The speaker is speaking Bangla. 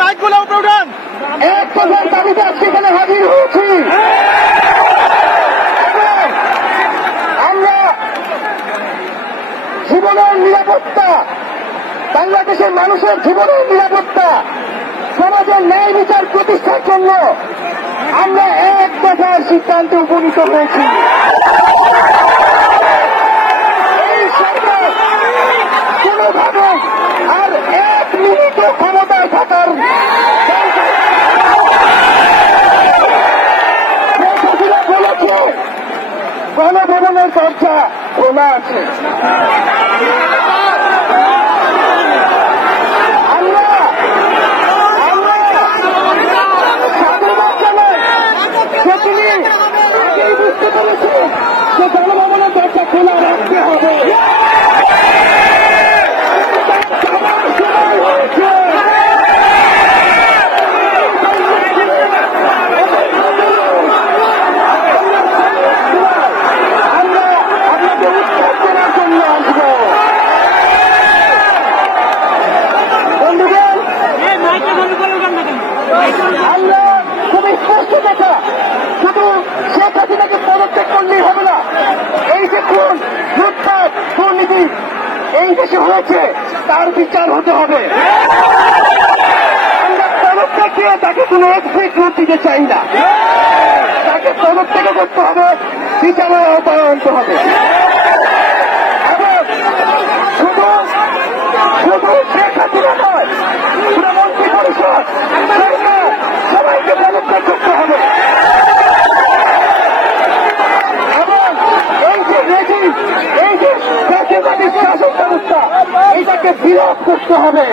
মাইকগুলো উপরে উঠান। এক দফার দাবিতে আজকে এখানে হাজির হয়েছি। আমরা জীবনের নিরাপত্তা, বাংলাদেশের মানুষের জীবনের নিরাপত্তা, সমাজের ন্যায় বিচার প্রতিষ্ঠার জন্য আমরা এক দফার সিদ্ধান্তে উপনীত হয়েছি। এই সরকার কোনোভাবে আর এক মিনিট ক্ষমতায় থাকার বলেছে গণভবনের দরজা খোলা আছে। বুঝতে পেরেছে যে গণভবনের দরজা খোলা রাখতে হবে। আমরা আপনাদের উৎখাত করার জন্য আসব। বন্ধুগণ, আমরা খুবই স্পষ্ট কথা, শুধু শেখ হাসিনাকে পদত্যাগ করলেই হবে না। এই যে খুন, লুটপাট, দুর্নীতি এই দেশে হয়েছে তার বিচার হতে হবে। আমরা পদত্যাগ দিয়ে তাকে কোনো এক্সিট রুট দিতে চাই না। তাকে পদত্যাগ করতে হবে, বিচারের আওতায় আনতে হবে। এবং শুধু শেখ হাসিনা নয়, পুরো মন্ত্রী পরিষদ, সরকার সবাইকে পদত্যাগ করতে হবে। এবং এই যে রেজিম, এই যে জাতীয়তাবাদী শাসন ব্যবস্থা, এটাকে বিরোধ করতে হবে।